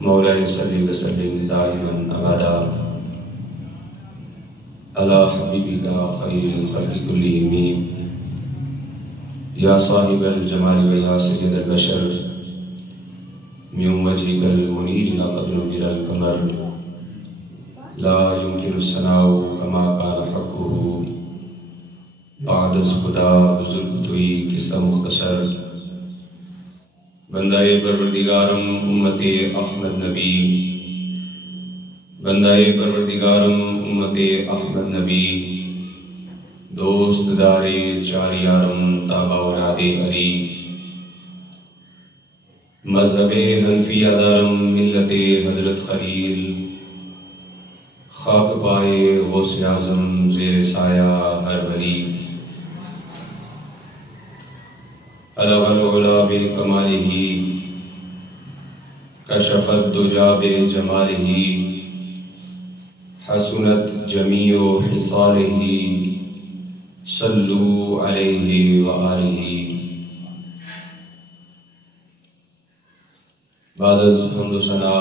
مولاي صلی وسلم دائما ابدا علی حبیبک خیر الخلق کلہم یا صاحب الجمال و یا سید البشر من وجهك المنیر لا قد نبر القمر لا يمكن الثناء كما كان حقه بعد از خدا بزرگ توئی قصہ مختصر بندہ پروردگارم امت احمد نبی بندہ پروردگارم امت احمد نبی دوست دار چار یارم تابع اولاد علی مذہب حنفیہ دارم ملت حضرت خلیل خاک پائے غوث اعظم زیر سایہ ہر ولی علو العلا بکمالہ کشف الدجا بجمالہ حسنت جمیع خصالہ صلو علیہ وآلہ۔ بعد از حمد و ثنا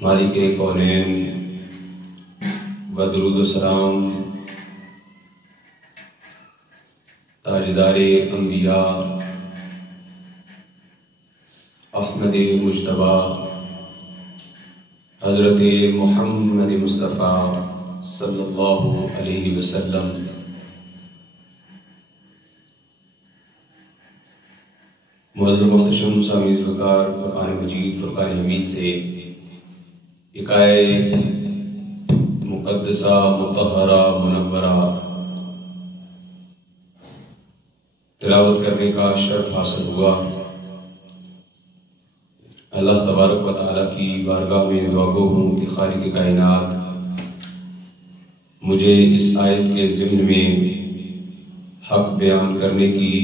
مالک کونین و درود و سلام تاجدار انبیاء احمد مجتبی حضرت محمد مصطفیٰ صلی اللہ علیہ وسلم، معزز محتشم سامعین وقار، قرآن مجید فرقان حمید سے ایک آیت مقدسہ مطہرہ منورہ تلاوت کرنے کا شرف حاصل ہوا۔ اللہ تبارک و تعالیٰ کی بارگاہ میں دعا گو ہوں کہ خالق کائنات مجھے اس آیت کے ضمن میں حق بیان کرنے کی،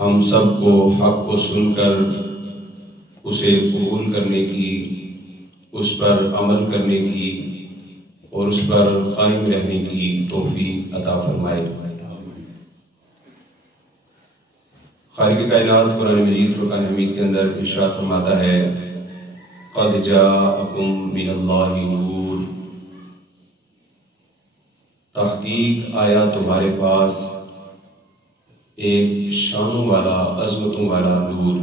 ہم سب کو حق کو سن کر اسے قبول کرنے کی، اس پر عمل کرنے کی اور اس پر قائم رہنے کی توفیق عطا فرمائے۔ خالق کائنات قرآن مجید فرقان حمید کے اندر ارشاد فرماتا ہے قد جاءکم من اللہ نور، تحقیق آیا تمہارے پاس ایک شانوں والا عظمتوں والا نور۔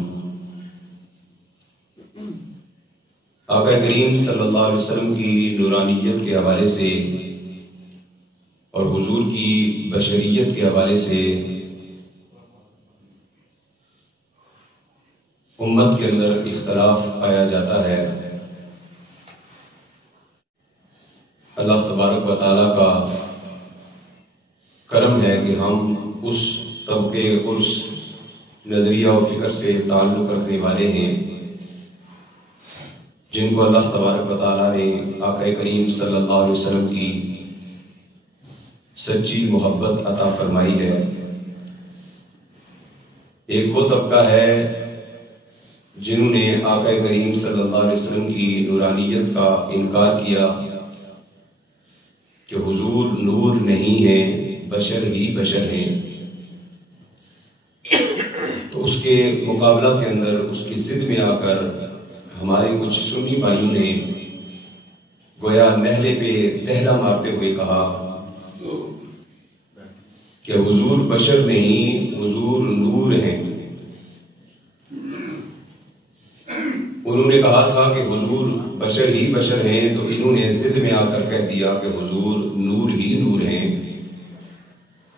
آقا کریم صلی اللہ علیہ وسلم کی نورانیت کے حوالے سے اور حضور کی بشریت کے حوالے سے امت کے اندر اختلاف پایا جاتا ہے۔ اللہ تبارک و تعالیٰ کا کرم ہے کہ ہم اس طبقے اس نظریہ و فکر سے تعلق رکھنے والے ہیں جن کو اللہ تبارک و تعالیٰ نے آقا کریم صلی اللہ علیہ وسلم کی سچی محبت عطا فرمائی ہے۔ ایک وہ طبقہ ہے جنہوں نے آقا کریم صلی اللہ علیہ وسلم کی نورانیت کا انکار کیا کہ حضور نور نہیں ہیں، بشر ہی بشر ہیں۔ تو اس کے مقابلہ کے اندر اس کی ضد میں آ کر ہمارے کچھ سنی بھائیوں نے گویا نہلے پہ دہلا مارتے ہوئے کہا کہ حضور بشر نہیں، حضور نور ہیں۔ انہوں نے کہا تھا کہ حضور بشر ہی بشر ہیں، تو انہوں نے ضد میں آ کر کہہ دیا کہ حضور نور ہی نور ہیں۔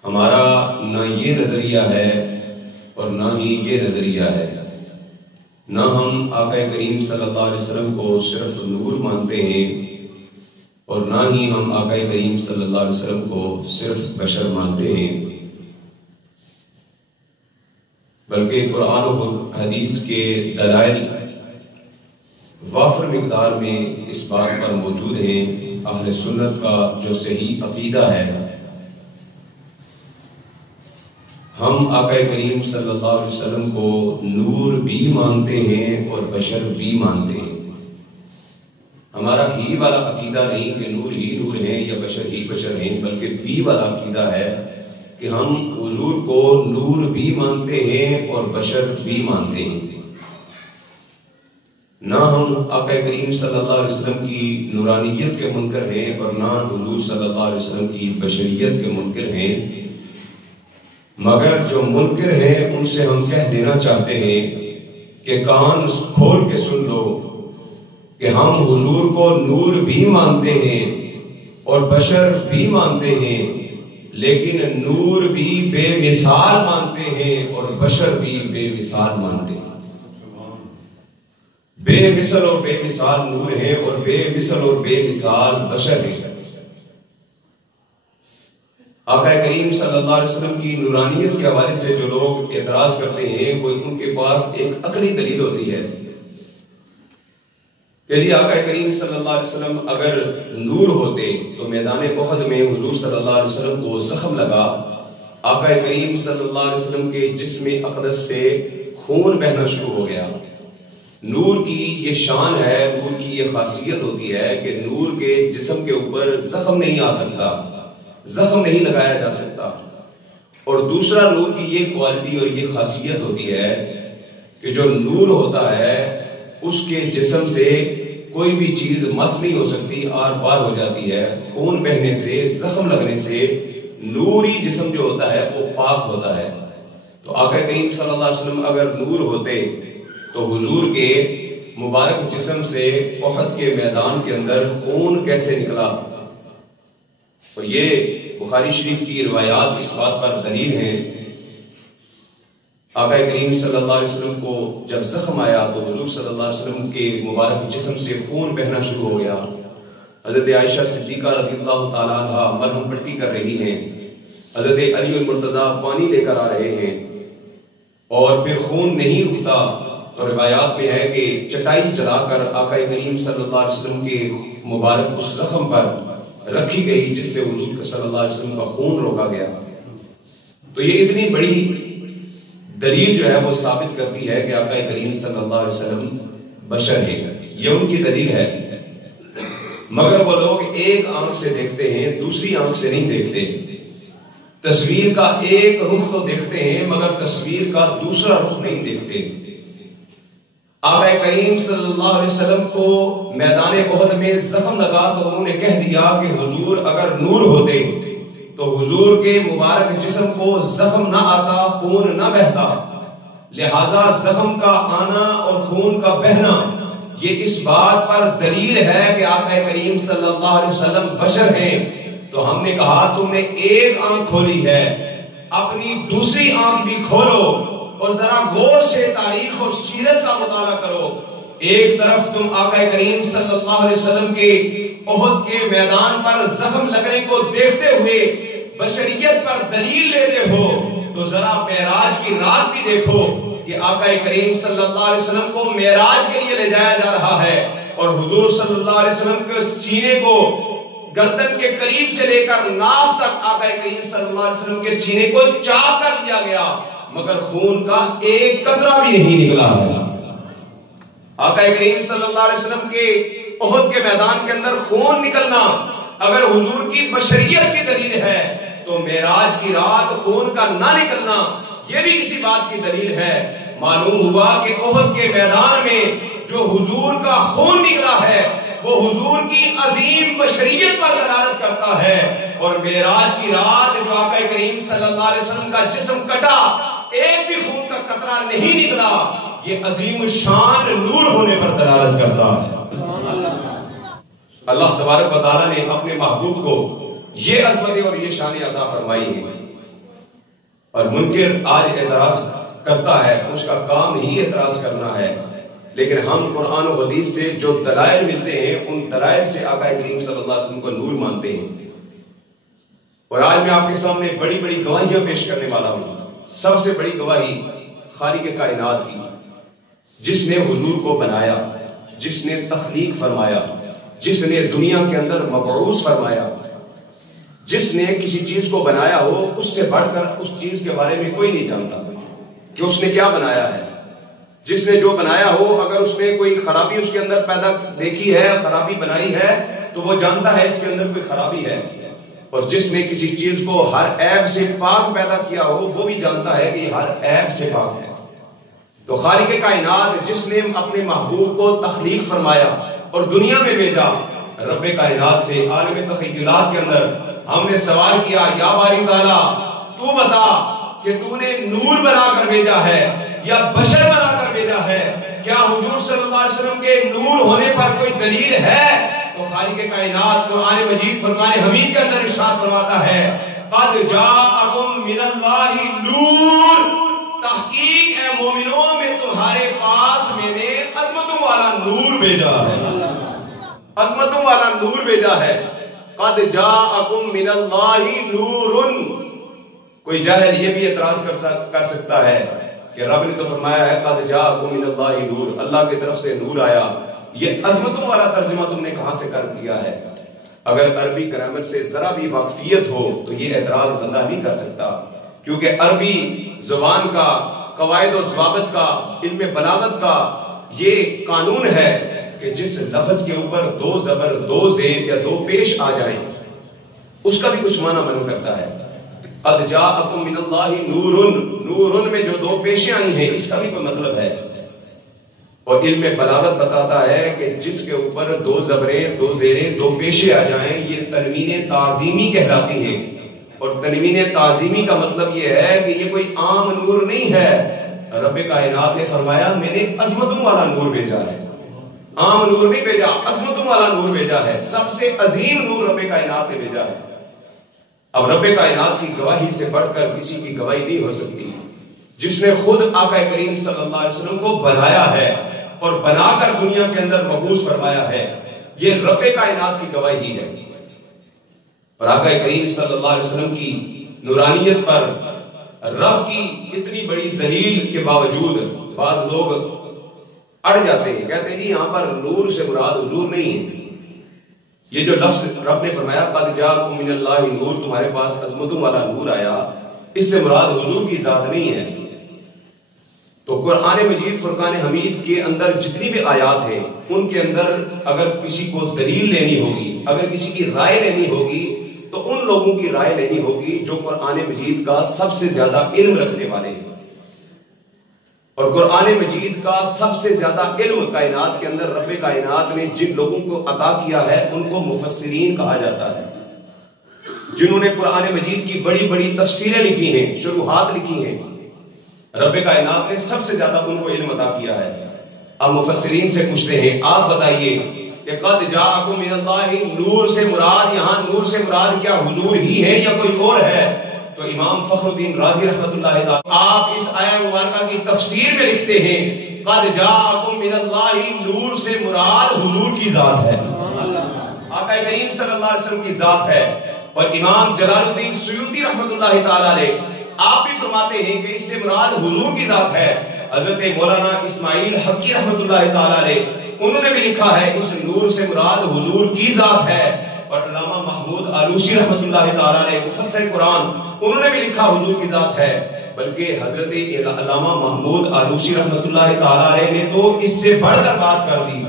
ہمارا نہ یہ نظریہ ہے اور نہ ہی یہ نظریہ ہے، نہ ہم آقا کریم صلی اللہ علیہ وسلم کو صرف نور مانتے ہیں اور نہ ہی ہم آقا کریم صلی اللہ علیہ وسلم کو صرف بشر مانتے ہیں، بلکہ قرآن و حدیث کے دلائل وافر مقدار میں اس بات پر موجود ہیں۔ اہل سنت کا جو صحیح عقیدہ ہے، ہم آقا کریم صلی اللہ علیہ وسلم کو نور بھی مانتے ہیں اور بشر بھی مانتے ہیں۔ ہمارا ہی والا عقیدہ نہیں کہ نور ہی نور ہیں یا بشر ہی بشر ہیں، بلکہ بھی والا عقیدہ ہے کہ ہم حضور کو نور بھی مانتے ہیں اور بشر بھی مانتے ہیں۔ نہ ہم آقا کریم صلی اللہ علیہ وسلم کی نورانیت کے منکر ہیں اور نہ حضور صلی اللہ علیہ وسلم کی بشریت کے منکر ہیں، مگر جو منکر ہیں ان سے ہم کہہ دینا چاہتے ہیں کہ کان کھول کے سن لو کہ ہم حضور کو نور بھی مانتے ہیں اور بشر بھی مانتے ہیں، لیکن نور بھی بے مثال مانتے ہیں اور بشر بھی بے مثال مانتے ہیں۔ بے مثل اور بے مثال نور ہیں اور بے مثل اور بے مثال بشر ہیں۔ آقا کریم صلی اللہ علیہ وسلم کی نورانیت کے حوالے سے جو لوگ اعتراض کرتے ہیں وہ ان کے پاس ایک عقلی دلیل ہوتی ہے کہ جی آقا کریم صلی اللہ علیہ وسلم اگر نور ہوتے تو میدان احد میں حضور صلی اللہ علیہ وسلم کو زخم لگا، آقا کریم صلی اللہ علیہ وسلم کے جسم اقدس سے خون بہنا شروع ہو گیا۔ نور کی یہ شان ہے، نور کی یہ خاصیت ہوتی ہے کہ نور کے جسم کے اوپر زخم نہیں آ سکتا، زخم نہیں لگایا جا سکتا۔ اور دوسرا نور کی یہ کوالٹی اور یہ خاصیت ہوتی ہے کہ جو نور ہوتا ہے اس کے جسم سے کوئی بھی چیز مس نہیں ہو سکتی، آر پار ہو جاتی ہے۔ خون بہنے سے، زخم لگنے سے نوری جسم جو ہوتا ہے وہ پاک ہوتا ہے۔ تو آقا کریم صلی اللہ علیہ وسلم اگر نور ہوتے تو حضور کے مبارک جسم سے احد کے میدان کے اندر خون کیسے نکلا؟ اور یہ بخاری شریف کی روایات اس بات پر دلیل ہیں۔ آقا کریم صلی اللہ علیہ وسلم کو جب زخم آیا تو حضور صلی اللہ علیہ وسلم کے مبارک جسم سے خون بہنا شروع ہو گیا۔ حضرت عائشہ صدیقہ رضی اللہ تعالیٰ عنہ مرہم پٹی کر رہی ہیں، حضرت علی المرتضیٰ پانی لے کر آ رہے ہیں اور پھر خون نہیں رکتا تو روایات میں ہے کہ چٹائی چلا کر آقا کریم صلی اللہ علیہ وسلم کے مبارک اس زخم پر رکھی گئی جس سے حضور صلی اللہ علیہ وسلم کا خون روکا گیا۔ تو یہ اتنی بڑی دلیل جو ہے وہ ثابت کرتی ہے کہ آقا کریم صلی اللہ علیہ وسلم بشر ہے، یہ ان کی دلیل ہے۔ مگر وہ لوگ ایک آنکھ سے دیکھتے ہیں، دوسری آنکھ سے نہیں دیکھتے۔ تصویر کا ایک رخ تو دیکھتے ہیں مگر تصویر کا دوسرا رخ نہیں دیکھتے۔ آقا کریم صلی اللہ علیہ وسلم کو میدان احد میں زخم لگا تو انہوں نے کہہ دیا کہ حضور اگر نور ہوتے تو حضور کے مبارک جسم کو زخم نہ آتا، خون نہ بہتا۔ لہذا زخم کا آنا اور خون کا بہنا یہ اس بات پر دلیل ہے کہ آقا کریم صلی اللہ علیہ وسلم بشر ہیں۔ تو ہم نے کہا تم نے ایک آنکھ کھولی ہے، اپنی دوسری آنکھ بھی کھولو اور ذرا غور سے تاریخ اور سیرت کا مطالعہ کرو۔ ایک طرف تم آقا کریم صلی اللہ علیہ وسلم کے احد کے میدان پر زخم لگنے کو دیکھتے ہوئے بشریت پر دلیل لیتے ہو، تو ذرا معراج کی رات بھی دیکھو کہ آقا کریم صلی اللہ علیہ وسلم کو معراج کے لیے لے جایا جا رہا ہے اور حضور صلی اللہ علیہ وسلم کے سینے کو گردن کے قریب سے لے کر ناف تک آقا کریم صلی اللہ علیہ وسلم کے سینے کو چاک کر دیا گیا مگر خون کا ایک قطرہ بھی نہیں نکلا۔ آقا کریم صلی اللہ علیہ وسلم کے احد کے میدان کے اندر خون نکلنا اگر حضور کی بشریت کی دلیل ہے تو معراج کی رات خون کا نہ نکلنا یہ بھی کسی بات کی دلیل ہے۔ معلوم ہوا کہ احد کے میدان میں جو حضور کا خون نکلا ہے وہ حضور کی عظیم بشریت پر دلالت کرتا ہے، اور معراج کی رات جو آقا کریم صلی اللہ علیہ وسلم کا جسم کٹا، ایک بھی خون کا قطرہ نہیں نکلا، یہ عظیم الشان نور ہونے پر دلالت کرتا ہے۔ اللہ تبارک و تعالیٰ نے اپنے محبوب کو یہ عظمت اور یہ شان عطا فرمائی ہے، اور منکر آج اعتراض کرتا ہے، اس کا کام ہی اعتراض کرنا ہے، لیکن ہم قرآن و حدیث سے جو دلائل ملتے ہیں ان دلائل سے آقا کریم صلی اللہ علیہ وسلم کو نور مانتے ہیں۔ اور آج میں آپ کے سامنے بڑی بڑی گواہیاں پیش کرنے والا ہوں۔ سب سے بڑی گواہی خالق کائنات کی، جس نے حضور کو بنایا، جس نے تخلیق فرمایا، جس نے دنیا کے اندر مبعوث فرمایا، جس نے کسی چیز کو بنایا ہو اس سے بڑھ کر اس چیز کے بارے میں کوئی نہیں جانتا کہ اس نے کیا بنایا ہے۔ جس نے جو بنایا ہو اگر اس نے کوئی خرابی اس کے اندر پیدا دیکھی ہے، خرابی بنائی ہے، تو وہ جانتا ہے اس کے اندر کوئی خرابی ہے، اور جس نے کسی چیز کو ہر عیب سے پاک پیدا کیا ہو وہ بھی جانتا ہے کہ یہ ہر عیب سے پاک ہے۔ تو خالق کائنات جس نے اپنے محبوب کو تخلیق فرمایا اور دنیا میں بھیجا، رب کائنات سے عالم تخیلات کے اندر ہم نے سوال کیا، یا باری تعالیٰ تو بتا کہ تو نے نور بنا کر بھیجا ہے یا بشر بنا کر بھیجا ہے؟ کیا حضور صلی اللہ علیہ وسلم کے نور ہونے پر کوئی دلیل ہے؟ تو خالق کائنات قرآن مجید فرقان حمید کے اندر ارشاد فرماتا ہے، قد جاءکم من اللہ نور، تحقیق اے مومنوں میں تمہارے پاس میں نے عظمتوں والا نور بھیجا ہے، عظمتوں والا نور بھیجا ہے۔ قد جاءکم من اللہ نور، کوئی جاہل یہ بھی اعتراض کر سکتا ہے کہ رب نے تو فرمایا ہے قد جاءکم من اللہ نور، اللہ کی طرف سے نور آیا، یہ عظمتوں والا ترجمہ تم نے کہاں سے کر دیا ہے؟ اگر عربی گرامر سے ذرا بھی واقفیت ہو تو یہ اعتراض بندہ نہیں کر سکتا، کیونکہ عربی زبان کا قواعد و ضوابط کا، علم بلاغت کا یہ قانون ہے کہ جس لفظ کے اوپر دو زبر، دو زیر یا دو پیش آ جائیں اس کا بھی کچھ معنی معلوم کرتا ہے۔ قد جاءکم من اللہ نور، نور میں جو دو پیشیں آئی ہیں اس کا بھی کوئی مطلب ہے، اور علم بلاغت بتاتا ہے کہ جس کے اوپر دو زبریں، دو زیریں، دو پیشیں آ جائیں یہ تنوین تعظیمی کہلاتی ہیں، اور تنوین تعظیمی کا مطلب یہ ہے کہ یہ کوئی عام نور نہیں ہے۔ رب کائنات نے فرمایا میں نے عظمتوں والا نور بھیجا ہے، عام نور نہیں بھیجا، عظمتوں والا نور بھیجا ہے، سب سے عظیم نور رب کائنات نے بھیجا ہے۔ اب رب کائنات کی گواہی سے بڑھ کر کسی کی گواہی نہیں ہو سکتی، جس نے خود آقا کریم صلی اللہ علیہ وسلم کو بنایا ہے اور بنا کر دنیا کے اندر مبعوث فرمایا ہے، یہ رب کائنات کی گواہی ہے۔ اور آقا کریم صلی اللہ علیہ وسلم کی نورانیت پر رب کی اتنی بڑی دلیل کے باوجود بعض لوگ اڑ جاتے ہیں، کہتے ہیں جی یہاں پر نور سے مراد حضور نہیں ہے، یہ جو لفظ رب نے فرمایا قد جاءکم من اللہ نور، تمہارے پاس عظمتوں والا نور آیا، اس سے مراد حضور کی ذات نہیں ہے۔ تو قرآن مجید فرقان حمید کے اندر جتنی بھی آیات ہیں ان کے اندر اگر کسی کو دلیل لینی ہوگی، اگر کسی کی رائے لینی ہوگی تو ان لوگوں کی رائے لینی ہوگی جو قرآن مجید کا سب سے زیادہ علم رکھنے والے ہیں، اور قرآن مجید کا سب سے زیادہ علم کائنات کے اندر رب کائنات نے جن لوگوں کو عطا کیا ہے ان کو مفسرین کہا جاتا ہے، جنہوں نے قرآن مجید کی بڑی بڑی تفسیریں لکھی ہیں، شروحات لکھی ہیں، رب کائنات نے سب سے زیادہ ان کو علم عطا کیا ہے۔ اب مفسرین سے پوچھتے ہیں آپ بتائیے کہ قد جاءکم من اللہ نور سے مراد، یہاں نور سے مراد کیا حضور ہی ہے یا کوئی اور ہے؟ تو امام فخر الدین رازی رحمۃ اللہ تعالی آپ اس آیہ مبارکہ کی تفسیر میں لکھتے ہیں قد جاءکم من اللہ نور سے مراد حضور کی ذات ہے، آقا کریم صلی اللہ علیہ وسلم کی ذات ہے۔ اور امام جلال الدین سیوطی رحمۃ اللہ تعالی علیہ آپ بھی فرماتے ہیں کہ اس سے مراد حضور کی ذات ہے۔ حضرت مولانا اسماعیل حقی رحمۃ اللہ تعالی علیہ انہوں نے بھی لکھا ہے اس نور سے مراد حضور کی ذات ہے، اور علامہ محمود آلوسی رحمۃ اللہ تعالی علیہ مفسر قرآن انہوں نے بھی لکھا حضور کی ذات ہے، بلکہ حضرت علامہ محمود آلوسی رحمۃ اللہ تعالی علیہ نے تو اس سے بڑھ کر بات کر دی،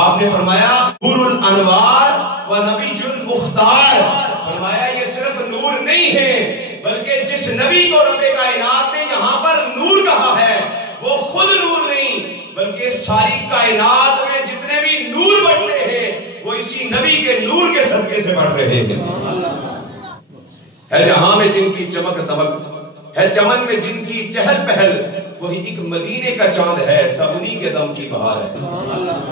آپ نے فرمایا نور الانوار و نبی المختار، فرمایا یہ صرف نور نہیں ہے بلکہ جس نبی کو رب کائنات نے یہاں پر نور کہا ہے وہ خود نور نہیں بلکہ ساری کائنات میں جتنے بھی نور بڑھتے ہیں وہ اسی نبی کے نور کے صدقے سے بڑھ رہے ہیں۔ ہے جہاں میں جن کی چمک دمک، ہے چمن میں جن کی چہل پہل، وہی ایک مدینے کا چاند ہے، سب انہی کے دم کی بہار ہے۔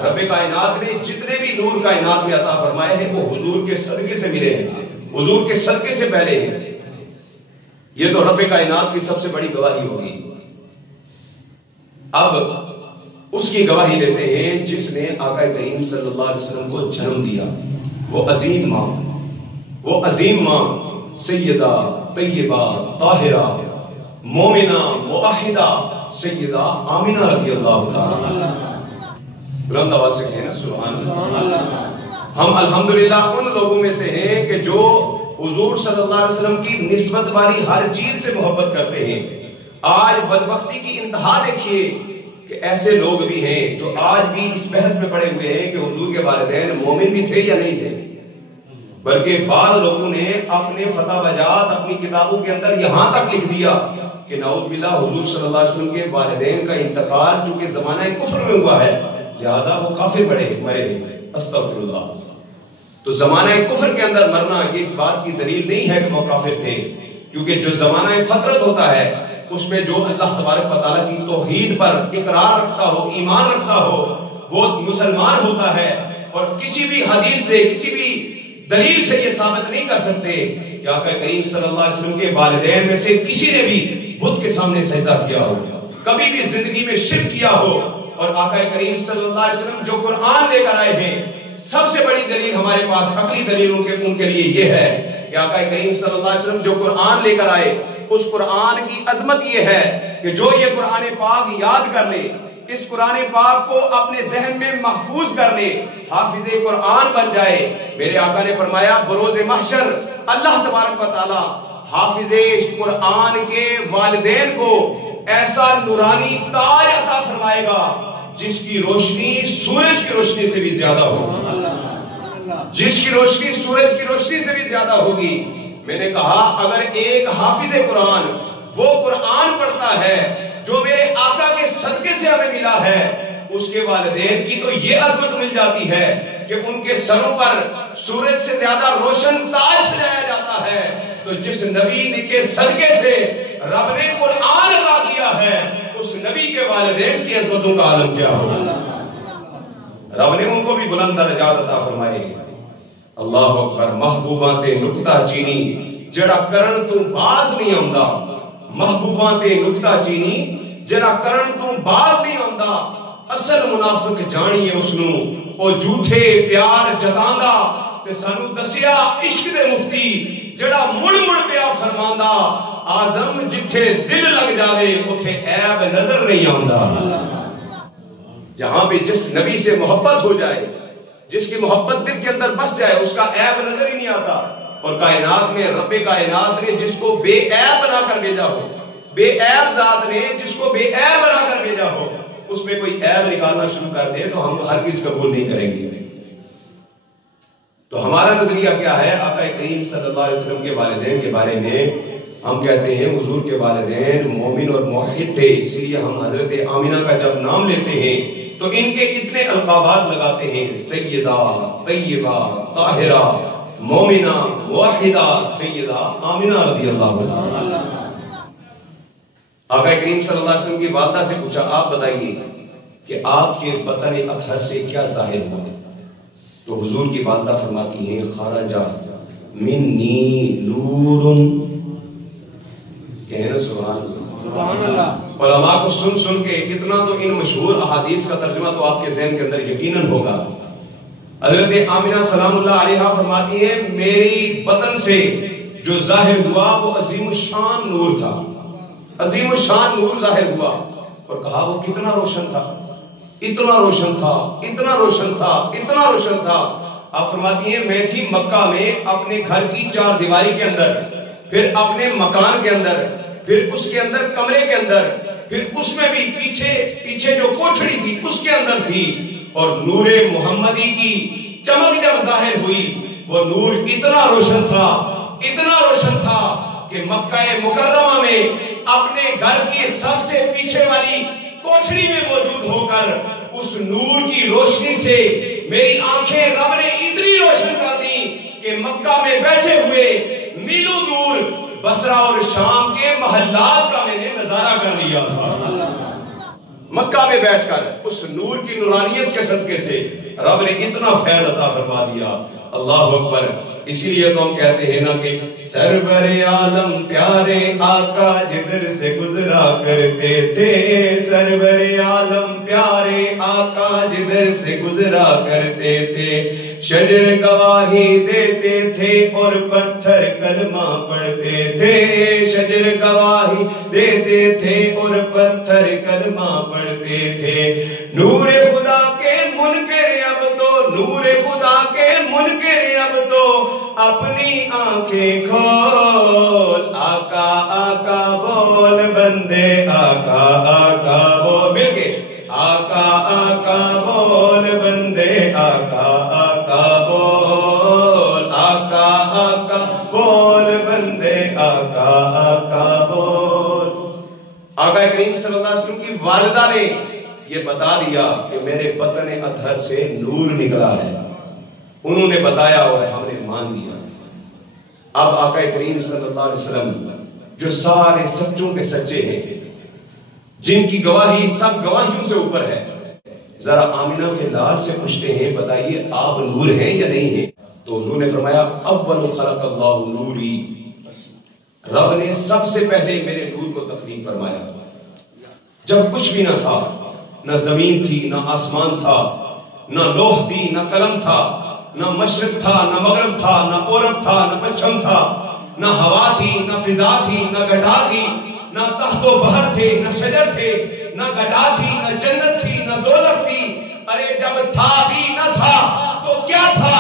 رب کائنات نے جتنے بھی نور کائنات میں عطا فرمائے ہیں وہ حضور کے صدقے سے ملے ہیں، حضور کے صدقے سے پہلے ہیں۔ یہ تو رب کائنات کی سب سے بڑی گواہی ہوگی۔ اب اس کی گواہی لیتے ہیں جس نے آقا کریم صلی اللہ علیہ وسلم کو جنم دیا، وہ عظیم ماں، وہ عظیم ماں سیدہ طیبہ طاہرہ مومنہ موحدہ سیدہ آمنہ رضی اللہ تعالی۔ بلند آواز سے کہنا سبحان اللہ۔ ہم الحمدللہ ان لوگوں میں سے ہیں کہ جو حضور صلی اللہ علیہ وسلم کی نسبت والی ہر چیز سے محبت کرتے ہیں۔ آج بدبختی کی انتہا دیکھیے کہ ایسے لوگ بھی ہیں جو آج بھی اس بحث میں پڑے ہوئے ہیں کہ حضور کے والدین مومن بھی تھے یا نہیں تھے، بلکہ بعض لوگوں نے اپنے فتح وجات اپنی کتابوں کے اندر یہاں تک لکھ دیا کہ نعوذ باللہ حضور صلی اللہ علیہ وسلم کے والدین کا انتقال چونکہ زمانہ کفر میں ہوا ہے لہذا وہ کافر مرے. استغفر اللہ. تو زمانہ کفر کے اندر مرنا یہ اس بات کی دلیل نہیں ہے کہ وہ کافر تھے، کیونکہ جو زمانہ فطرت ہوتا ہے اس میں جو اللہ تبارک و تعالیٰ کی توحید پر اقرار رکھتا ہو، ایمان رکھتا ہو، وہ مسلمان ہوتا ہے. اور کسی بھی حدیث سے کسی بھی دلیل سے یہ ثابت نہیں کر سکتے کہ آقا کریم صلی اللہ علیہ وسلم کے والدین میں سے کسی نے بھی بت کے سامنے سجدہ کیا ہو، کبھی بھی زندگی میں شرک کیا ہو. اور آقا کریم صلی اللہ علیہ وسلم جو قرآن لے کر آئے ہیں، سب سے بڑی دلیل ہمارے پاس عقلی دلیل ان کے لیے یہ ہے کہ آقا کریم صلی اللہ علیہ وسلم جو قرآن لے کر آئے اس قرآن کی عظمت یہ ہے کہ جو یہ قرآن پاک یاد کر لے، اس قرآن پاک کو اپنے ذہن میں محفوظ کر لے، حافظ قرآن بن جائے. میرے آقا نے فرمایا بروز محشر اللہ تبارک و تعالی حافظ قرآن کے والدین کو ایسا نورانی تاج عطا فرمائے گا جس کی روشنی سورج کی روشنی سے بھی زیادہ ہوگی، جس کی روشنی سورج کی روشنی سے بھی زیادہ ہوگی. میں نے کہا اگر ایک حافظ قرآن وہ قرآن پڑھتا ہے جو میرے آقا کے صدقے سے ہمیں ملا ہے، اس کے والدین کی تو یہ عظمت مل جاتی ہے کہ ان کے سروں پر سورج سے زیادہ روشن تاج سجایا جاتا ہے. تو جس نبی کے صدقے سے رب نے قرآن عطا کیا ہے اس نبی کے والدین کی عظمتوں کا عالم کیا ہوگا. رب نے ان کو بھی بلند درجات عطا فرمائے. اللہ اکبر. محبوباں تے نکتہ چینی جڑا کرن تو باز نہیں آندا، محبوباں تے نکتہ چینی جڑا کرن تو باز نہیں آندا. اصل منافق جانیے اس نو او جھوٹے پیار جتاندا تے سانو دسیا عشق دے مفتی جڑا مڑ مڑ پیا فرماندا آزم جتھے دل لگ جاوے اتھے عیب نظر نہیں آندا. جہاں بھی جس نبی سے محبت ہو جائے، جس کی محبت دل کے اندر بس جائے، اس کا عیب نظر ہی نہیں آتا. اور کائنات میں رب کائنات نے جس کو بے عیب بنا کر بھیجا ہو، بے عیب ذات نے جس کو بے عیب بنا کر بھیجا ہو، اس میں کوئی عیب نکالنا شروع کر دے تو ہم ہرگز قبول نہیں کریں گے. تو ہمارا نظریہ کیا ہے آقا کریم صلی اللہ علیہ وسلم کے والدین کے بارے میں؟ ہم کہتے ہیں حضور کے والدین مومن اور موحد تھے، اس لیے ہم حضرت آمینہ کا جب نام لیتے ہیں تو ان کے اتنے القابات لگاتے ہیں، سیدہ، طیبہ، طاہرہ، مومنہ، موحدہ سیدہ آمینہ رضی اللہ عنہا. آقا کریم صلی اللہ علیہ وسلم کی والدہ سے پوچھا آپ بتائیے کہ آپ کے بطن اطہر سے کیا ظاہر ہوا؟ تو حضور کی والدہ فرماتی ہیں خارجہ منی نور. کہنا سبحان اللہ. علماء کو سن کے اتنا تو ان مشہور احادیث کا ترجمہ تو آپ کے ذہن کے اندر یقیناً ہوگا. حضرت آمینہ سلام اللہ علیہا فرماتی ہے میری بطن سے جو ظاہر ہوا وہ عظیم الشان نور تھا، عظیم الشان نور ظاہر ہوا. اور کہا وہ کتنا روشن تھا، اتنا روشن تھا، اتنا روشن تھا، اتنا روشن تھا. آپ فرماتی ہیں میں تھی مکہ میں اپنے گھر کی چار دیواری کے اندر، پھر اپنے مکان کے اندر، پھر اس کے اندر کمرے کے اندر، پھر اس میں بھی پیچھے جو کوٹھڑی تھی اس کے اندر تھی. اور نور محمدی کی چمک جب ظاہر ہوئی وہ نور اتنا روشن تھا، اتنا روشن تھا کہ مکہ مکرمہ میں اپنے گھر کی سب سے پیچھے والی کوٹھڑی میں موجود ہو کر اس نور کی روشنی سے میری آنکھیں رب نے اتنی روشن کر دی کہ مکہ میں بیٹھے ہوئے میلوں دور بصرہ اور شام کے محلات کا میں نے نظارہ کر لیا. مکہ میں بیٹھ کر اس نور کی نورانیت کے صدقے سے رب نے اتنا فیض عطا فرما دیا. اللہ اکبر. اسی لیے تو ہم کہتے ہیں نا کہ سرور عالم پیارے آقا جدھر سے گزرا کرتے تھے، سرور عالم پیارے آقا جدھر سے گزرا کرتے تھے، شجر گواہی دیتے تھے اور پتھر کلمہ پڑھتے تھے، شجر گواہی دیتے تھے اور پتھر کلمہ پڑھتے تھے. نور خدا کے منکر اب تو، نور خدا کے منکر اب تو اپنی آنکھیں کھول، آقا آقا بول بندے، آقا آقا بول، مل کے آقا آقا بول بندے، آقا آقا بول، آقا آقا کریم صلی اللہ علیہ وسلم کی والدہ نے یہ بتا دیا کہ میرے بطن اطہر سے نور نکلا ہے، انہوں نے بتایا اور ہم نے مان لیا۔ اب آقا کریم صلی اللہ علیہ وسلم جو سارے سچوں کے سچے ہیں، جن کی گواہی سب گواہیوں سے اوپر ہے، ذرا آمنہ کے لال سے پوچھتے ہیں بتائیے آپ نور ہیں یا نہیں ہیں؟ تو حضور نے فرمایا اول خلق اللہ نوری، رب نے سب سے پہلے میرے نور کو تخلیق فرمایا جب کچھ بھی نہ تھا، نہ زمین تھی، نہ آسمان تھا، نہ لوح تھی، نہ قلم تھا، نہ مشرق تھا، نہ مغرب تھا، نہ پورب تھا، نہ پچھم تھا، نہ ہوا تھی، نہ فضا تھی، نہ گھٹا تھی، نہ تحت و بحر تھے، نہ شجر تھے، نہ گھٹا تھی، نہ جنت تھی، نہ دوزخ تھی۔ ارے جب تھا بھی نہ تھا تو کیا تھا؟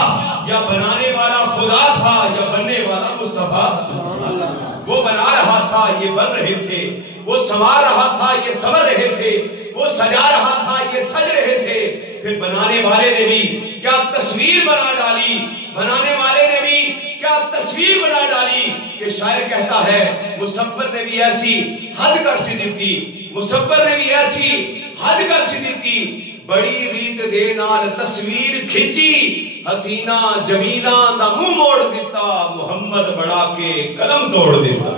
یا بنانے والا خدا تھا یا بننے والا مصطفیٰ تھا۔ وہ بنا رہا تھا یہ بن رہے تھے، وہ سنوار رہا تھا یہ سنور رہے تھے، وہ سجا رہا تھا یہ سج رہے تھے۔ پھر بنانے والے نے بھی کیا تصویر بنا ڈالی، بنانے والے نے بھی کیا تصویر بنا ڈالی کہ شاعر کہتا ہے مصور نے بھی ایسی حد کر سی دیتی، مصور نے بھی ایسی حد کر سی دیتی، بڑی ریت دے نال تصویر کھچی، حسینہ جمیلہ دا منہ موڑ دیتا، محمد بڑا کے قلم توڑ دیتا۔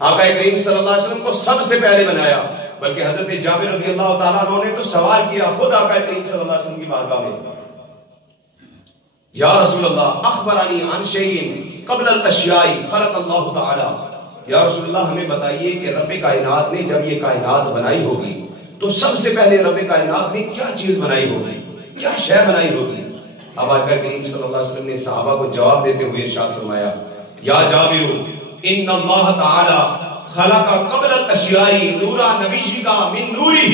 آقا کریم صلی اللہ علیہ وسلم کو سب سے پہلے بنایا، بلکہ حضرت جابر رضی اللہ تعالیٰ عنہ نے تو سوال کیا خود آقا کریم صلی اللہ علیہ وسلم کی بارگاہ میں، یا رسول اللہ اخبرانی عن شیئن قبل الاشیاء خلق اللہ تعالیٰ، یا رسول اللہ ہمیں بتائیے کہ رب کائنات نے جب یہ کائنات بنائی ہوگی تو سب سے پہلے رب کائنات نے کیا چیز بنائی ہوگی، کیا شے بنائی ہوگی؟ اب آقا کریم صلی اللہ علیہ وسلم نے صحابہ کو جواب دیتے ہوئے ارشاد فرمایا، یا جابر ان اللہ تعالی خلق قبل الاشیاء نورا نبیہ من نورہ،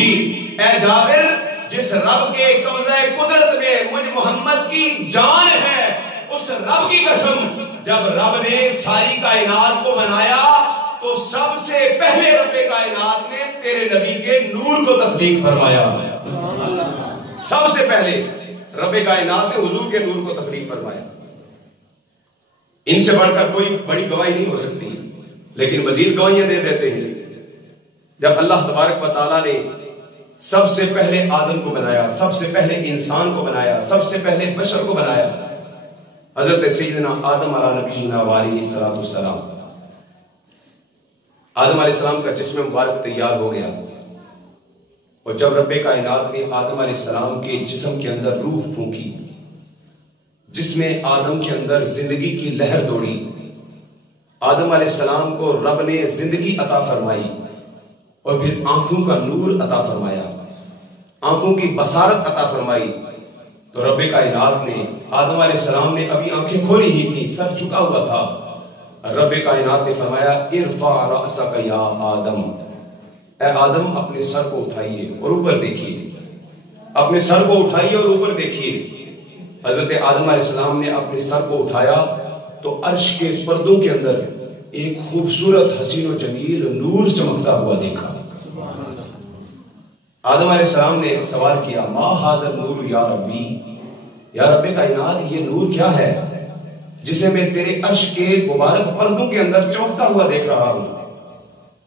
اے جابر جس رب کے قبضہ قدرت میں مجھ محمد کی جان ہے، اس رب کی قسم جب رب نے ساری کائنات کو بنایا تو سب سے پہلے رب کائنات نے تیرے نبی کے نور کو تخلیق فرمایا۔ سب سے پہلے رب کائنات نے حضور کے نور کو تخلیق فرمایا۔ ان سے بڑھ کر کوئی بڑی گواہی نہیں ہو سکتی، لیکن مزید گواہیاں دے دیتے ہیں۔ جب اللہ تبارک و تعالیٰ نے سب سے پہلے آدم کو بنایا، سب سے پہلے انسان کو بنایا، سب سے پہلے بشر کو بنایا، حضرت سیدنا آدم علیہ نبینا وعلیہ السلام، آدم علیہ السلام کا جسم مبارک تیار ہو گیا، اور جب رب کائنات نے آدم علیہ السلام کے جسم کے اندر روح پھونکی، جس میں آدم کے اندر زندگی کی لہر دوڑی، آدم علیہ السلام کو رب نے زندگی عطا فرمائی اور پھر آنکھوں کا نور عطا فرمایا، آنکھوں کی بصارت عطا فرمائی، تو رب کائنات نے آدم علیہ السلام نے ابھی آنکھیں کھولی ہی تھی، سر جھکا ہوا تھا، رب کائنات نے فرمایا ارفع رأسک یا آدم، اے آدم اپنے سر کو اٹھائیے اور اوپر دیکھیے، اپنے سر کو اٹھائیے اور اوپر دیکھیے۔ حضرت آدم علیہ السلام نے اپنے سر کو اٹھایا تو عرش کے پردوں کے اندر ایک خوبصورت حسین و جمیل نور چمکتا ہوا دیکھا۔ آدم علیہ السلام نے سوال کیا ما ھذا النور یا ربی، یا رب کائنات یہ نور کیا ہے جسے میں تیرے عرش کے مبارک پردوں کے اندر چمکتا ہوا دیکھ رہا ہوں؟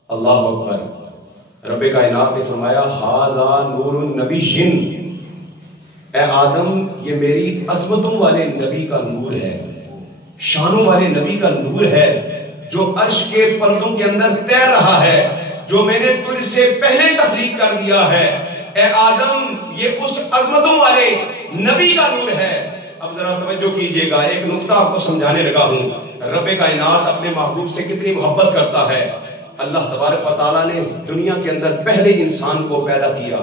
اللہ اکبر، رب کائنات نے فرمایا ھذا نور النبی، اے آدم یہ میری عظمتوں والے نبی کا نور ہے، شانوں والے نبی کا نور ہے، جو عرش کے پردوں کے اندر تیر رہا ہے، جو میں نے تجھ سے پہلے تخلیق کر دیا ہے۔ اے آدم یہ اس عظمتوں والے نبی کا نور ہے۔ اب ذرا توجہ کیجئے گا، ایک نقطہ آپ کو سمجھانے لگا ہوں، رب کائنات اپنے محبوب سے کتنی محبت کرتا ہے۔ اللہ تبارک و تعالیٰ نے اس دنیا کے اندر پہلے انسان کو پیدا کیا،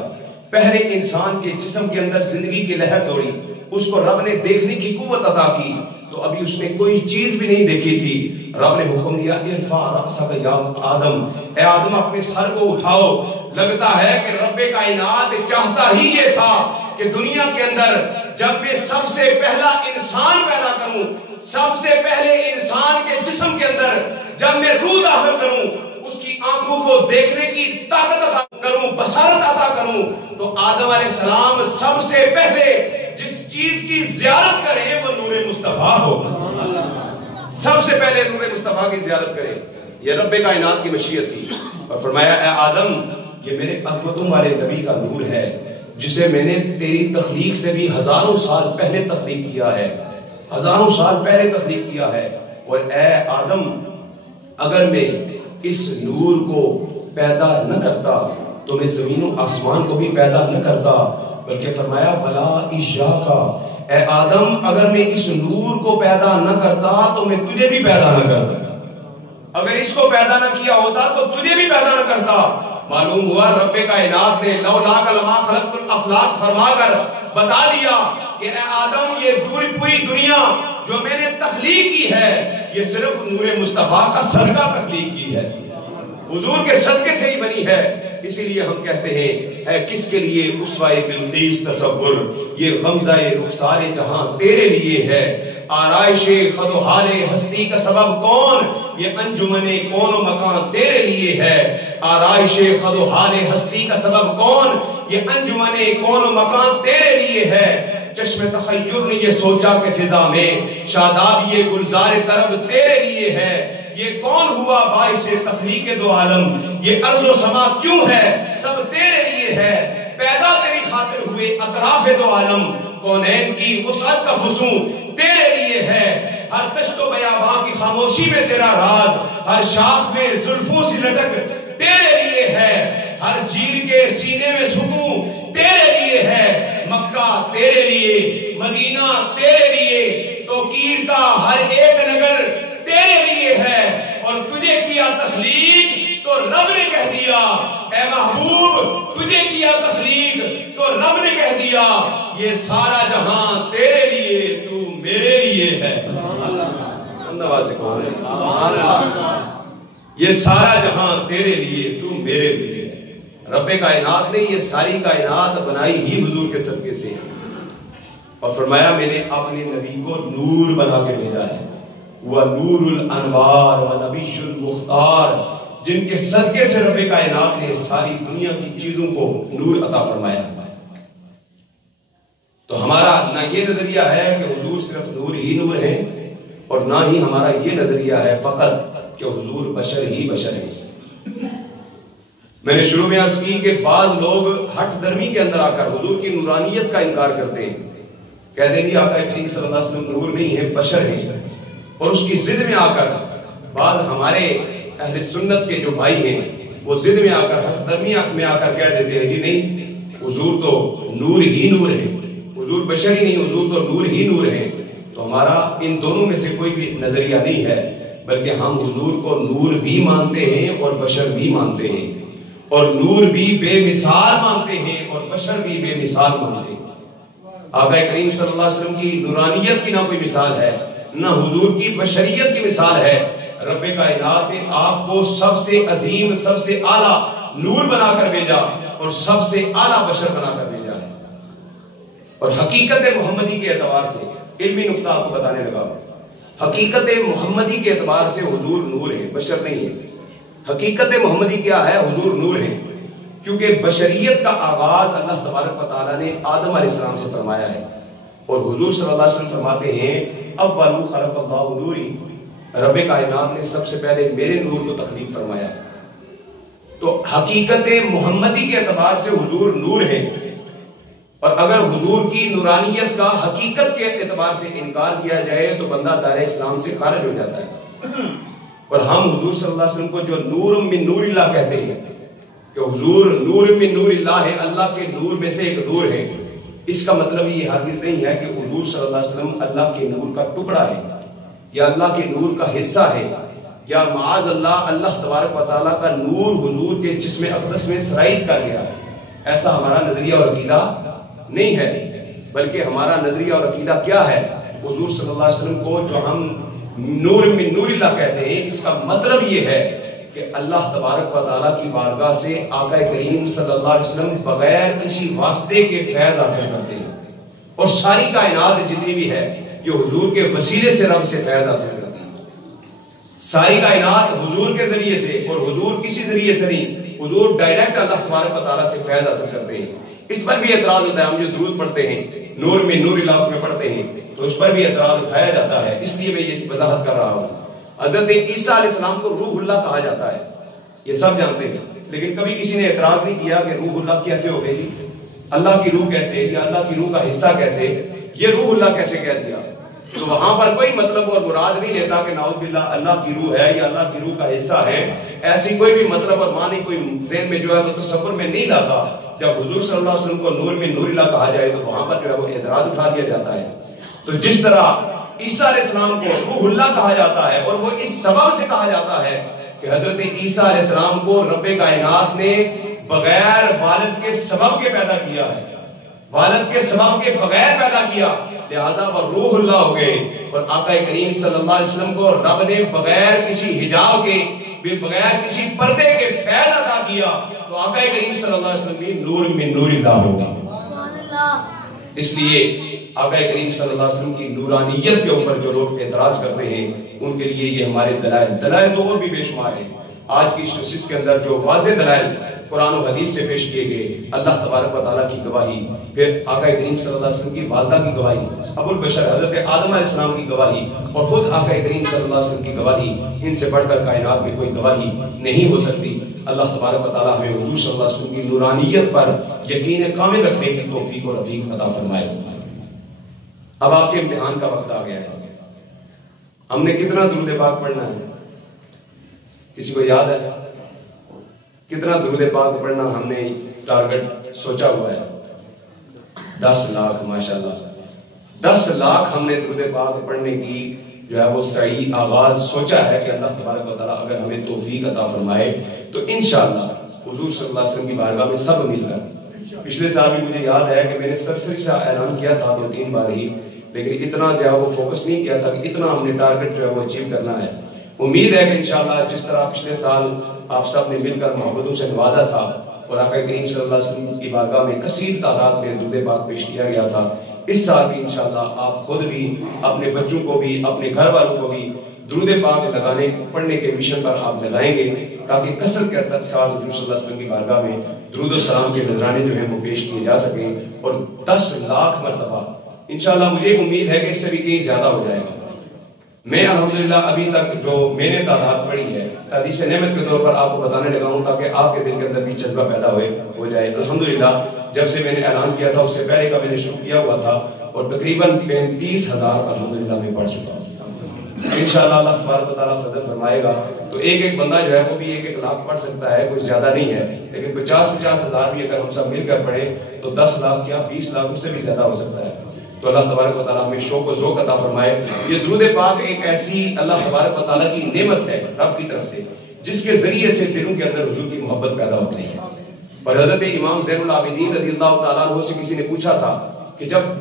پہلے انسان کے جسم کے اندر زندگی کی لہر دوڑی، اس کو رب نے دیکھنے کی قوت عطا کی، تو ابھی اس نے کوئی چیز بھی نہیں دیکھی تھی، رب نے حکم دیا ارفع رأسک یا آدم، اے آدم اپنے سر کو اٹھاؤ۔ لگتا ہے کہ رب کائنات چاہتا ہی یہ تھا کہ دنیا کے اندر جب میں سب سے پہلا انسان پیدا کروں، سب سے پہلے انسان کے جسم کے اندر جب میں روح داخل کروں، اس کی آنکھوں کو دیکھنے کی طاقت عطا کروں، بصارت عطا کروں، تو آدم علیہ السلام سب سے پہلے جس چیز کی زیارت کریں وہ نور مصطفیٰ ہو، سب سے پہلے نور مصطفیٰ کی زیارت کریں۔ یہ رب کائنات کی مشیت تھی۔ اور فرمایا اے آدم یہ میرے عظمتوں والے نبی کا نور ہے جسے میں نے تیری تخلیق سے بھی ہزاروں سال پہلے تخلیق کیا ہے، ہزاروں سال پہلے تخلیق کیا ہے۔ اور اے آدم اگر میں اس نور کو پیدا نہ کرتا تو میں زمین و آسمان کو بھی پیدا نہ کرتا، بلکہ فرمایا بھلا ایاکا، اے آدم اگر میں اس نور کو پیدا نہ کرتا تو میں تجھے بھی پیدا نہ کرتا، اگر اس کو پیدا نہ کیا ہوتا تو تجھے بھی پیدا نہ کرتا۔ معلوم ہوا رب کائنات نے لولا لما خلقت الافلاق فرما کر بتا دیا کہ اے آدم یہ پوری دنیا جو میں نے تخلیق کی ہے یہ صرف نور مصطفیٰ کا صدقہ تخلیق کی ہے، حضور کے صدقے سے ہی بنی ہے۔ اسی لیے ہم کہتے ہیں اے کس کے لیے اسوہ بلقیس تصور، یہ غمزہ رخسار جہاں تیرے لیے ہے، آرائش خد و حال ہستی کا سبب کون، یہ انجمن کون و مکان تیرے لیے ہے، آرائش خد و حال ہستی کا سبب کون، یہ انجمن کون و مکان تیرے لیے ہے۔ چشم تخیر نے یہ سوچا کہ فضا میں شاداب یہ گلزار طرب تیرے لیے ہے، یہ کون ہوا باعث تخلیق دو عالم، یہ ارض و سما کیوں ہے سب تیرے لیے ہے، پیدا تیری خاطر ہوئے اطراف دو عالم، کونین کی وسعت کا فسوں تیرے لیے ہے، ہر تشت و بیاباں کی خاموشی میں تیرا راز، ہر شاخ میں زلفوں سی لٹک تیرے لیے ہے، ہر جھیل کے سینے میں سکون تیرے لیے ہے، مکہ تیرے لیے، مدینہ تیرے لیے، توقیر کا ہر ایک نگر تیرے لیے ہے، اور تجھے کیا تخلیق تو رب نے کہہ دیا اے محبوب تجھے کیا تخلیق تو رب نے کہہ دیا یہ سارا جہاں تیرے لیے تو میرے لیے ہے۔ یہ سارا جہاں تیرے لیے تو میرے لیے ہے۔ رب کائنات نے یہ ساری کائنات بنائی ہی حضور کے صدقے سے، اور فرمایا میں نے اپنے نبی کو نور بنا کے بھیجا ہے، وَنُورُ الْأَنْوَارِ وَنَبِيُّ الْمُخْتَارِ، جن کے صدقے سے رب کائنات نے ساری دنیا کی چیزوں کو نور عطا فرمایا۔ تو ہمارا نہ یہ نظریہ ہے کہ حضور صرف نور ہی نور ہے، اور نہ ہی ہمارا یہ نظریہ ہے فقط کہ حضور بشر ہی بشر ہے۔ میں نے شروع میں عرض کی کہ بعض لوگ ہٹھ درمی کے اندر آ کر حضور کی نورانیت کا انکار کرتے ہیں، کہتے ہیں کہ آقا کریم صلی اللہ علیہ وسلم نور نہیں ہے بشر ہے، اور اس کی ضد میں آ کر بعض ہمارے اہل سنت کے جو بھائی ہیں وہ ضد میں آ کر ہٹھ درمی میں آ کر کہہ دیتے ہیں جی نہیں حضور تو نور ہی نور ہے، حضور بشر ہی نہیں، حضور تو نور ہی نور ہے۔ تو ہمارا ان دونوں میں سے کوئی بھی نظریہ نہیں ہے، بلکہ ہم حضور کو نور بھی مانتے ہیں اور بشر بھی مانتے ہیں، اور نور بھی بے مثال مانتے ہیں اور بشر بھی بے مثال مانتے ہیں۔ آقا کریم صلی اللہ علیہ وسلم کی نورانیت کی نہ کوئی مثال ہے، نہ حضور کی بشریت کی مثال ہے۔ رب کائنات نے آپ کو سب سے عظیم، سب سے اعلیٰ نور بنا کر بھیجا اور سب سے اعلیٰ بشر بنا کر بھیجا ہے۔ اور حقیقت محمدی کے اعتبار سے علمی نقطہ آپ کو بتانے لگا، حقیقت محمدی کے اعتبار سے حضور نور ہے، بشر نہیں ہے۔ حقیقت محمدی کیا ہے؟ حضور نور ہے، کیونکہ بشریت کا آغاز اللہ تبارک و تعالیٰ نے آدم علیہ السلام سے فرمایا ہے، اور حضور صلی اللہ علیہ وسلم فرماتے ہیں اول خلق اللہ نوری، رب کائنات نے سب سے پہلے میرے نور کو تخلیق فرمایا۔ تو حقیقت محمدی کے اعتبار سے حضور نور ہے، اور اگر حضور کی نورانیت کا حقیقت کے اعتبار سے انکار کیا جائے تو بندہ دائرہ اسلام سے خارج ہو جاتا ہے۔ اور ہم حضور صلی اللہ علیہ وسلم کو جو نور من نور اللہ کہتے ہیں کہ حضور نور من نور اللہ ہے، اللہ کے نور میں سے ایک نور ہے، اس کا مطلب یہ ہرگز نہیں ہے کہ حضور صلی اللہ علیہ وسلم اللہ کے نور کا ٹکڑا ہے یا اللہ کے نور کا حصہ ہے، یا معاذ اللہ اللہ تبارک و تعالیٰ کا نور حضور کے جسم اقدس میں سرائیت کر گیا۔ ایسا ہمارا نظریہ اور عقیدہ نہیں ہے، بلکہ ہمارا نظریہ اور عقیدہ کیا ہے؟ حضور صلی اللہ علیہ وسلم کو جو ہم نور من نور اللہ کہتے ہیں، اس کا مطلب یہ ہے کہ اللہ تبارک و تعالیٰ کی بارگاہ سے آقا کریم صلی اللہ علیہ وسلم بغیر کسی واسطے کے فیض حاصل کرتے ہیں، اور ساری کائنات جتنی بھی ہے یہ حضور کے وسیلے سے رب سے فیض حاصل کرتی ہے۔ ساری کائنات حضور کے ذریعے سے، اور حضور کسی ذریعے سے نہیں، حضور ڈائریکٹ اللہ تبارک و تعالیٰ سے فیض حاصل کرتے ہیں۔ اس پر بھی اعتراض ہوتا ہے، ہم جو درود پڑھتے ہیں نور من نور اللہ اس میں پڑھتے ہیں تو اس پر بھی اعتراض اٹھایا جاتا ہے، اس لیے میں یہ وضاحت کر رہا ہوں۔ حضرت عیسیٰ علیہ السلام کو روح اللہ کہا جاتا ہے، یہ سب جانتے ہیں، لیکن کبھی کسی نے اعتراض نہیں کیا کہ روح اللہ کیسے ہو گئی، اللہ کی روح کیسے، یا اللہ کی روح کا حصہ کیسے، یہ روح اللہ کیسے کہہ دیا؟ تو وہاں پر کوئی مطلب اور مراد نہیں لیتا کہ نعوذ باللہ اللہ کی روح ہے یا اللہ کی روح کا حصہ ہے، ایسی کوئی بھی مطلب اور معنی کوئی ذہن میں جو ہے وہ تصور میں نہیں لاتا۔ جب حضور صلی اللہ علیہ وسلم کو نور میں نور اللہ کہا جائے تو وہاں پر جو ہے وہ اعتراض اٹھا دیا جاتا ہے۔ تو جس طرح عیسیٰ علیہ السلام کو روح اللہ کہا جاتا ہے، اور وہ اس سبب سے کہا جاتا ہے کہ حضرت عیسیٰ علیہ السلام کو رب کائنات نے بغیر والد کے سبب کے پیدا کیا ہے، والد کے سبب کے بغیر پیدا کیا، لہذا وہ روح اللہ ہو گئے۔ اور آقا کریم صلی اللہ علیہ وسلم کو رب نے بغیر کسی حجاب کے، بغیر کسی پردے کے فیض عطا کیا، تو آقا کریم صلی اللہ علیہ وسلم بھی نور من نور اللہ ہوگا۔ اس لیے آقا کریم صلی اللہ علیہ وسلم کی نورانیت کے اوپر جو لوگ اعتراض کرتے ہیں ان کے لیے یہ ہمارے دلائل تو اور بھی بے شمار ہیں۔ آج کی اس نشست کے اندر جو واضح دلائل قرآن و حدیث سے پیش کیے گئے، اللہ تبارک و تعالیٰ کی گواہی، پھر آقا کریم صلی اللہ علیہ وسلم کی والدہ کی گواہی، ابو البشر حضرت آدم علیہ السلام کی گواہی، اور خود آقا کریم صلی اللہ علیہ وسلم کی گواہی، ان سے بڑھ کر کائنات میں کوئی گواہی نہیں ہو سکتی۔ اللہ تبارک و تعالیٰ ہمیں حضور صلی اللہ علیہ وسلم کی نورانیت پر یقین کامل رکھنے کی توفیق و رفیق عطا فرمائے۔ اب آپ کے امتحان کا وقت آ گیا ہے، ہم نے کتنا درود پاک پڑھنا ہے؟ کسی کو یاد ہے کتنا درود پاک پڑھنا ہم نے ٹارگٹ سوچا ہوا ہے؟ 10 لاکھ، ماشاءاللہ 10 لاکھ ہم نے درود پاک پڑھنے کی جو ہے وہ صحیح آغاز سوچا ہے کہ اللہ تبارک و تعالیٰ اگر ہمیں توفیق عطا فرمائے تو انشاءاللہ حضور صلی اللہ علیہ وسلم کی بارگاہ میں سب مل کر، پچھلے سال بھی مجھے یاد ہے کہ میں نے سرسری سے اعلان کیا تھا 2-3 بار ہی، لیکن اتنا جو ہے وہ فوکس نہیں کیا تھا کہ اتنا ہم نے ٹارگٹ جو ہے وہ اچیو کرنا ہے۔ امید ہے کہ انشاءاللہ جس طرح پچھلے سال آپ سب نے مل کر محبتوں سے نوازا تھا اور آقا کریم صلی اللہ علیہ وسلم کی بارگاہ میں کثیر تعداد میں درود پاک پیش کیا گیا تھا، اس سال بھی انشاءاللہ آپ خود بھی، اپنے بچوں کو بھی، اپنے گھر والوں کو بھی درود پاک لگانے پڑھنے کے مشن پر آپ لگائیں گے، تاکہ کثرت کے ساتھ حضور صلی اللہ علیہ وسلم کی بارگاہ میں درود و سلام کے نذرانے جو ہیں وہ پیش کیے جا سکیں، اور 10 لاکھ مرتبہ انشاءاللہ مجھے امید ہے کہ اس سے بھی کہیں زیادہ ہو جائے گا۔ میں الحمدللہ ابھی تک جو میں نے تعداد پڑھی ہے تحدیث نعمت کے طور پر آپ کو بتانے لگا ہوں تاکہ آپ کے دل کے اندر بھی جذبہ پیدا ہو جائے۔ الحمدللہ جب سے میں نے اعلان کیا تھا اس سے پہلے کا میں نے شروع کیا ہوا تھا، اور تقریباً 35,000 الحمدللہ میں پڑھ چکا ہوں۔ انشاءاللہ اللہ تبارک و تعالیٰ فضل فرمائے گا تو ایک بندہ جو ہے وہ بھی 1 لاکھ پڑھ سکتا ہے، کوئی زیادہ نہیں ہے، لیکن 50 ہزار بھی اگر ہم سب مل کر پڑھیں تو 10 لاکھ یا 20 لاکھ اس سے بھی زیادہ ہو سکتا ہے۔ تو اللہ تبارک و تعالیٰ ہمیں شوق و ذوق عطا فرمائے۔ یہ درود پاک ایک ایسی اللہ تبارک و تعالیٰ کی نعمت ہے رب کی طرف سے جس کے ذریعے سے دلوں کے اندر حضور کی محبت پیدا ہوتی ہے۔ اور حضرت امام زین العابدین رضی اللہ تعالیٰ عنہ سے کسی نے پوچھا تھا کہ جب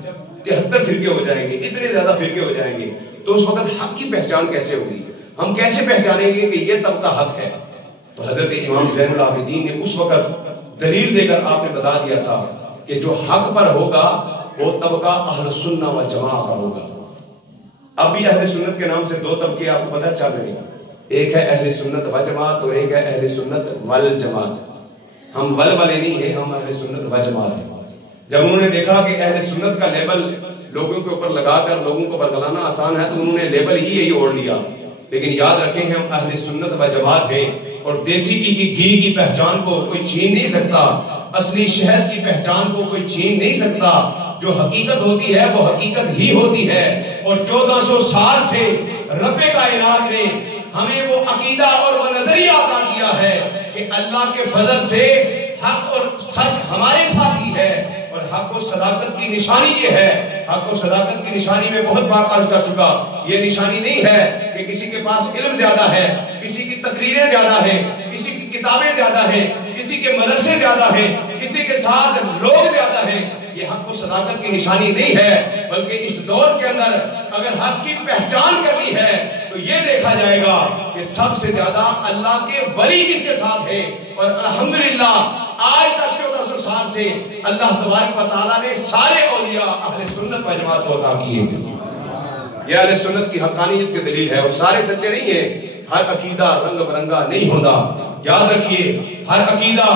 73 فرقے ہو جائیں گے، اتنے زیادہ فرقے ہو جائیں گے، تو اس وقت حق کی پہچان کیسے ہوگی؟ ہم کیسے پہچانیں گے کہ یہ طبقہ حق ہے؟ تو حضرت امام زین العابدین نے اس وقت دلیل دے کر آپ نے بتا دیا تھا کہ جو حق پر ہوگا وہ طبقہ اہل سنہ و جماعت کا ہوگا۔ اب بھی اہل سنت کے نام سے 2 طبقے آپ کو پتہ چل رہے ہیں، ایک ہے اہل سنت و جماعت اور ایک ہے اہل سنت والجماعت۔ ہم ول والے نہیں ہیں، ہم اہل سنت و جماعت ہیں۔ جب انہوں نے دیکھا کہ اہل سنت کا لیبل لوگوں کے اوپر لگا کر لوگوں کو برگلانا آسان ہے تو انہوں نے لیبل ہی یہی اوڑھ لیا، لیکن یاد رکھیں ہم اہل سنت و جماعت ہیں، اور دیسی گھی کی پہچان کو کوئی چھین نہیں سکتا، اصلی شہد کی پہچان کو کوئی چھین نہیں سکتا۔ جو حقیقت ہوتی ہے وہ حقیقت ہی ہوتی ہے، اور 1400 سال سے رب کائنات نے ہمیں وہ عقیدہ اور وہ نظریہ عطا کیا ہے کہ اللہ کے فضل سے حق اور سچ ہمارے ساتھ ہی ہے، اور حق و صداقت کی نشانی یہ ہے۔ حق و صداقت کی نشانی میں بہت بار عرض کر چکا، یہ نشانی نہیں ہے کہ کسی کے پاس علم زیادہ ہے، کسی کی تقریریں زیادہ ہیں، کسی کی کتابیں زیادہ ہیں، کسی کے مدرسے زیادہ ہیں، کسی کے ساتھ لوگ زیادہ ہیں۔ یہ حق و صداقت کی نشانی نہیں ہے، بلکہ اس دور کے اندر اگر حق کی پہچان کرنی ہے تو یہ دیکھا جائے گا کہ سب سے زیادہ اللہ کے ولی کس کے ساتھ ہیں۔ اور الحمدللہ آج تک 1400 سال سے اللہ تبارک و تعالیٰ نے سارے اولیاء اہل سنت و جماعت کو عطا کیے۔ یہ اہل سنت کی حقانیت کی دلیل ہے، اور سارے سچے نہیں ہیں۔ ہر عقیدہ رنگ برنگا نہیں ہوتا، یاد رکھیے، ہر عقیدہ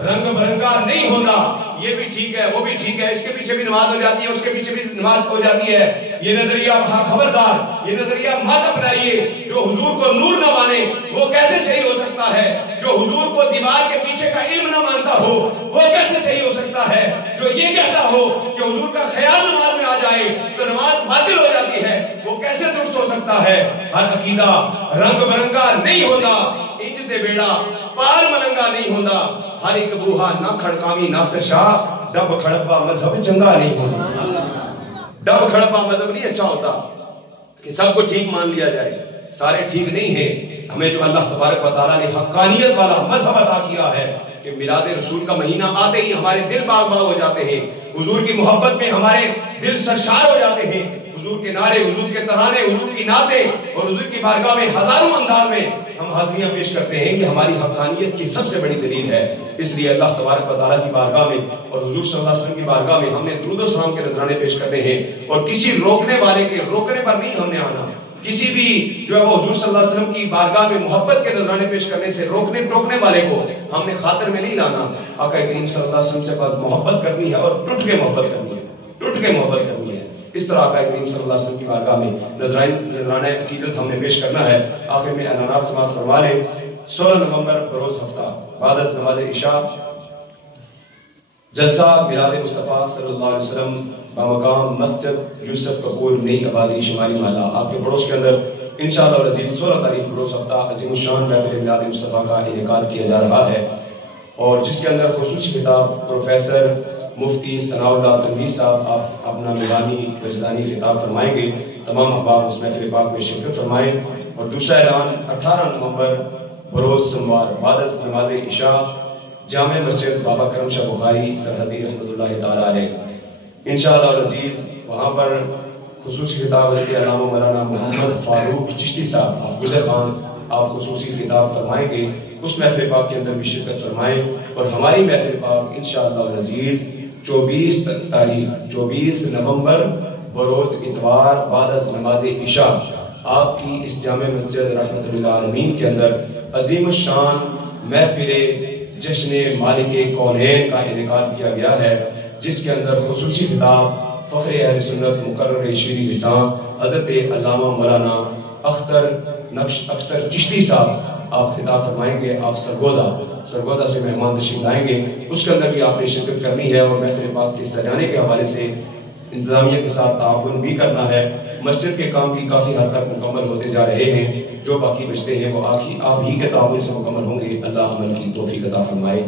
رنگ برنگا نہیں ہوتا۔ یہ بھی ٹھیک ہے وہ بھی ٹھیک ہے، اس کے پیچھے بھی نماز ہو جاتی ہے اس کے پیچھے بھی نماز ہو جاتی ہے، یہ نظریہ خبردار، یہ نظریہ مت اپنائیے۔ جو حضور کو نور نہ مانے وہ کیسے صحیح ہو سکتا ہے؟ جو حضور کو دیوار کے پیچھے کا علم نہ مانتا ہو وہ کیسے صحیح ہو سکتا ہے؟ جو یہ کہتا ہو کہ حضور کا خیال نماز میں آ جائے تو نماز باطل ہو جاتی ہے، وہ کیسے درست ہو سکتا ہے؟ ہر عقیدہ رنگ برنگا نہیں ہوتا، انجتے بیڑا پار ملنگا نہیں ہوتا، ہر ایک بوہا نہ کھڑکامی ناصر شاہ، ڈب کھڑپا مذہب چنگا نہیں ہوتا۔ ڈب کھڑپا مذہب نہیں اچھا ہوتا کہ سب کو ٹھیک مان لیا جائے، سارے ٹھیک نہیں ہیں۔ ہمیں جو اللہ تبارک و تعالیٰ نے حقانیت والا مذہب عطا کیا ہے کہ میلاد رسول کا مہینہ آتے ہی ہمارے دل باغ باغ ہو جاتے ہیں، حضور کی محبت میں ہمارے دل سرشار ہو جاتے ہیں، حضور کے نعرے، حضور کے ترانے، حضور کی نعتیں اور حضور کی بارگاہ میں ہزاروں انداز میں ہم حاضریاں پیش کرتے ہیں۔ یہ ہماری حقانیت کی سب سے بڑی دلیل ہے۔ اس لیے اللہ تبارک و تعالیٰ کی بارگاہ میں اور حضور صلی اللہ علیہ وسلم کی بارگاہ میں ہم نے درود و سلام کے نذرانے پیش کرنے ہیں، اور کسی روکنے والے کے روکنے پر نہیں ہم نے آنا، کسی بھی جو ہے وہ حضور صلی اللہ علیہ وسلم کی بارگاہ میں محبت کے نذرانے پیش کرنے سے روکنے ٹوکنے والے کو ہم نے خاطر میں نہیں لانا۔ آقا کریم صلی اللہ علیہ وسلم سے محبت کرنی ہے اور ٹوٹ کے محبت کرنی ہے، ٹوٹ کے محبت کرنی ہے۔ اس طرح آقا کریم صلی اللہ علیہ وسلم کی بارگاہ میں نذرانہ عقیدت ہم نے پیش کرنا ہے۔ آخر میں اعلانات سماعت فرما لیں۔ 16 نومبر بروز ہفتہ بعد از نماز عشاء جلسہ میلاد مصطفیٰ صلی اللہ علیہ وسلم بمقام مسجد یوسف کپور نئی آبادی شمالی محلہ آپ کے پڑوس کے اندر انشاءاللہ العزیز 16 تاریخ بروز ہفتہ عظیم الشان محفل میلاد مصطفیٰ کا انعقاد کیا جا رہا ہے، اور جس کے اندر خصوصی خطاب پروفیسر مفتی ثناء اللہ تنویر صاحب آپ اپنا نورانی وجدانی خطاب فرمائیں گے۔ تمام احباب اس محفل پاک میں شرکت فرمائیں۔ اور دوسرا اعلان 18 نومبر بروز سوموار بعد از نماز عشاء جامع مسجد بابا کرم شاہ بخاری سرحدی رحمۃ اللہ تعالیٰ علیہ انشاءاللہ العزیز، وہاں پر خصوصی خطاب حضرت علامہ مولانا محمد فاروق چشتی صاحب حافظ خان آپ خصوصی خطاب فرمائیں گے۔ اس محفل پاک کے اندر بھی شرکت فرمائیں، اور ہماری محفل پاک انشاءاللہ العزیز 24 نومبر بروز اتوار بعد از نماز عشاء آپ کی اس جامع مسجد رحمت للعالمین کے اندر عظیم الشان محفل جشن مالک کونین کا انعقاد کیا گیا ہے، جس کے اندر خصوصی خطاب فخر اہل سنت مقرر شیریں لسان حضرت علامہ مولانا اختر چشتی صاحب آپ خطاب فرمائیں گے۔ آپ سرگودا سے مہمان تشریف لائیں گے، اس کے اندر بھی آپ نے شرکت کرنی ہے، اور محفل پاک کے سجانے کے حوالے سے انتظامیہ کے ساتھ تعاون بھی کرنا ہے۔ مسجد کے کام بھی کافی حد تک مکمل ہوتے جا رہے ہیں، جو باقی بچتے ہیں وہ آپ ہی کے تعاون سے مکمل ہوں گے۔ اللہ عمل کی توفیق عطا فرمائے۔